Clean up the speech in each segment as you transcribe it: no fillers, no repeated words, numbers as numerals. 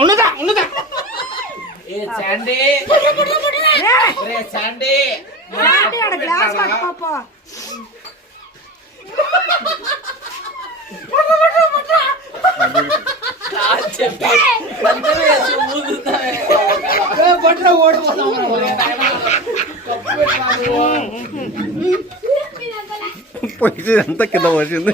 ఉన్నదా పోయి అంతా కింద పోసింది.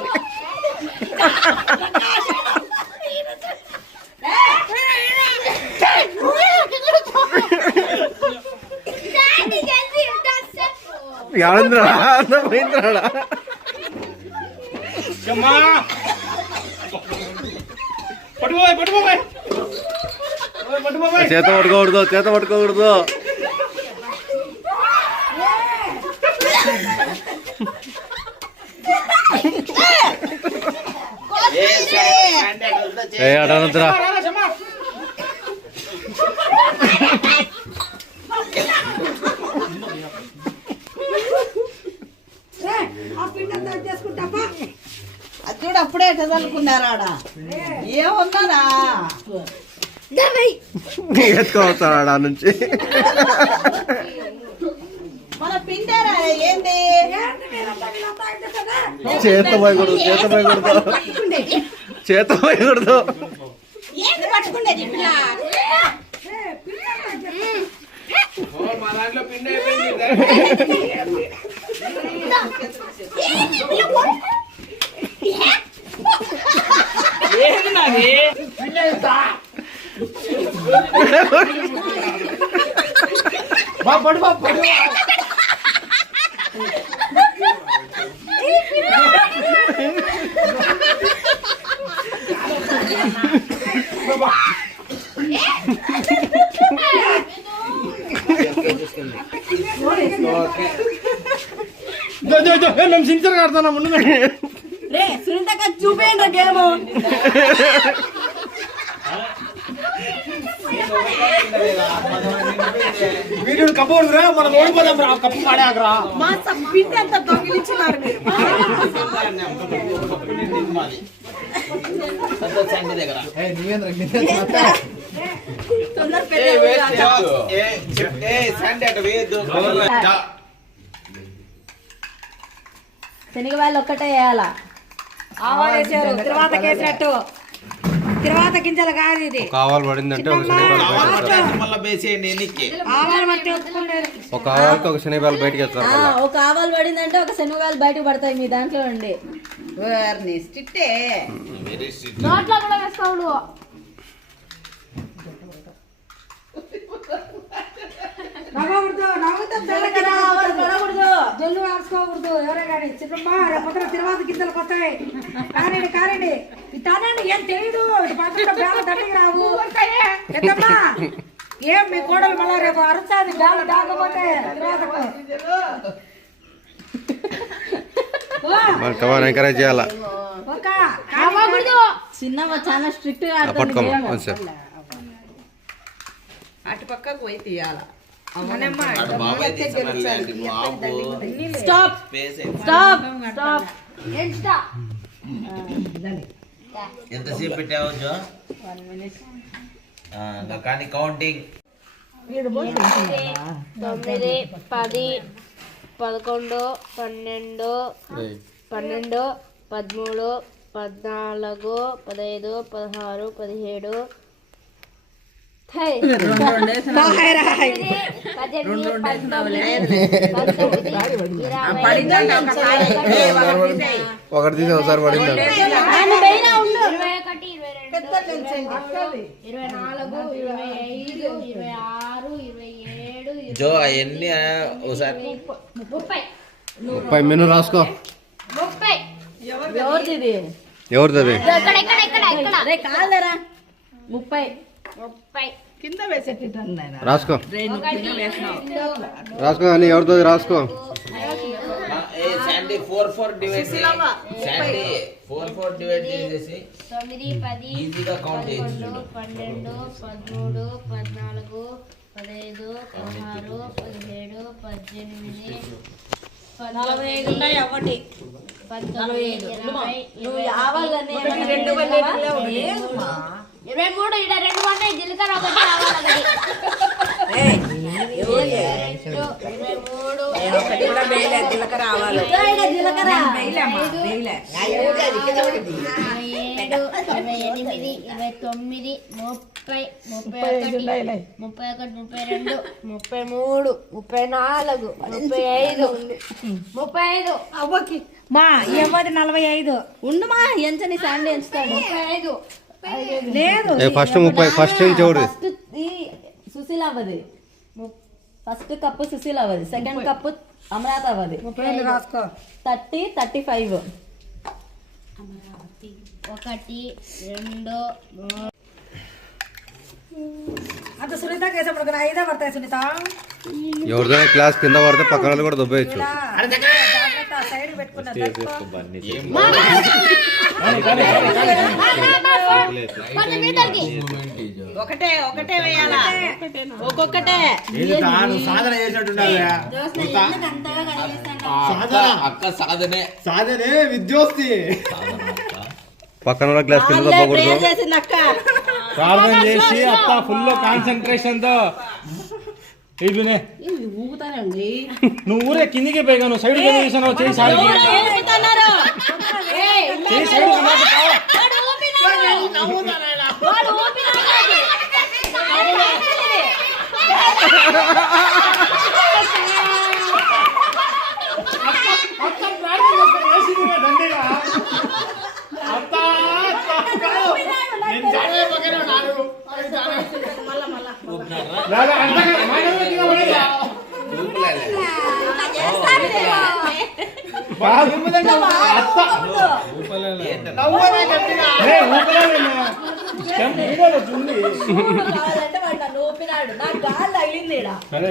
పోయిందిరాడా చేత పట్టుకోకూడదు. అడనంతరా అది చూడు అప్పుడే చదువుకున్నారాడా ఏమున్నారా ఎత్తుకోవస్తాడా నుంచి మన పిండారా ఏంటి చేత పోయకూడదు ఏంటి పట్టుకుండేది పిల్ల మా దాంట్లో పిండి అయిపోయింది. ఏది నాది పడు మేము సిన్సియర్ ఆడుతున్నాం. రే సునీతక్క చూపేయండి గేమ్ వీడియో కప్పకూడదురా, మనం ఓడిపోదాం రా. కప్పు పాడాకరా మా పిండి అంతా దొంగిలించినారు మీరు. శనగవాళ్ళు ఒక్కటే వేయాలా? ఆవాలు వేసారు, తర్వాత కేసినట్టు తర్వాత గింజలు కాదు ఇది. ఆవాలు పడిందంటే ఒక శనగపాలు బయటకి వేస్తారు. ఒక ఆవాలు పడిందంటే ఒక శనగవాళ్ళు బయటకు పడతాయి మీ దాంట్లో ఉండి. స్ట్రిక్టే నోట్లో కూడా వేసుకోడు. జల్లు ఆడుకోకూడదు ఎవరే కానీ. చిన్నమ్మ రేపొద్దున తర్వాత గింజలు కొత్తాయి. కారండి ఇటానండి ఏం తెలియదు. బేల దండికి రావు ఎంతమ్మా. ఏం మీ కోడలు మళ్ళా రేపు అరచాది బేల దాకపోతే ఎంకరేజ్ చేయాలా. చిన్నమ్మ చాలా స్ట్రిక్ట్ గా అటు పక్కకు పోయి తీయాల. ఎంతసేపు పెట్టావు కానీ కౌంటింగ్ 9, 10, 11, 12, 13, 14, 15, 17. ఒకటి తీసి ఒకసారి పడింది. 24, 25, 26, 27. జో అవన్నీ ఒకసారి 30 మెను రాసుకో. ఎవరిది కాదరా 30 కింద వేసేటి రాసుకో అని ఎవరితో రాసుకో. Sandy 4 divide Sushilamma. Sandy 4 divide చేసేసి 9, 10, ఈజీగా కౌంట్ 11, చేయొచ్చు 12, 13, 14, 15, 16, 17, 18, 45 ఉన్నాయి ఒకటి 19, 20, నువ్వు యావాలని 23 ఇక్కడ 2 ఉన్నాయి జీలకర్ర ఒకటి ఆవాలు ఒకటి 23 జీలకర్ర ఆవాలు జీలకర్ర 35 అవ్వకి మా ఈ అవ్వది 45 ఉండుమా ఎంచని శాండీ ఎంచుతాడు 35 లేదు ఫస్ట్ 30 ఫస్ట్ నుంచి ఎవరు ఫస్ట్ ఈ Susheela అవ్వది first cup Susheela అవ్వది second cup అమరాత అవ్వది 30 రాసుకో 30, 35 1 2 అంత సునీత కేసప్పుడు 5 పడతాయి సునీత ఎవరిదో క్లాస్ కింద పడితే పక్కన వాళ్ళు కూడా దుబ్బేయచ్చు. జాగ్రత్త సైడ్ పెట్టుకున్నా ఒకటే వేయాలా ఒక్కొక్కటే ఇది తాను సాధన చేసినట్టున్నావే. అక్క సాధనే సాధనే విద్యోస్తి. పక్కన వాళ్ళ క్లాస్ కింద దబ్బకూడదు. చేసిందక్క ప్రార్థన చేసి అత్త ఫుల్ కాన్సన్ట్రేషన్ తో ఇదినే ఊగుతానండి నువ్వు ఊరే కిందికి పోయిగా నువ్వు సైడ్ కింద తీసావు చేయి సాడికి చేయి సైడ్ ఊపినాడు నాకు గాలి తగిలింది ఈడ. సరే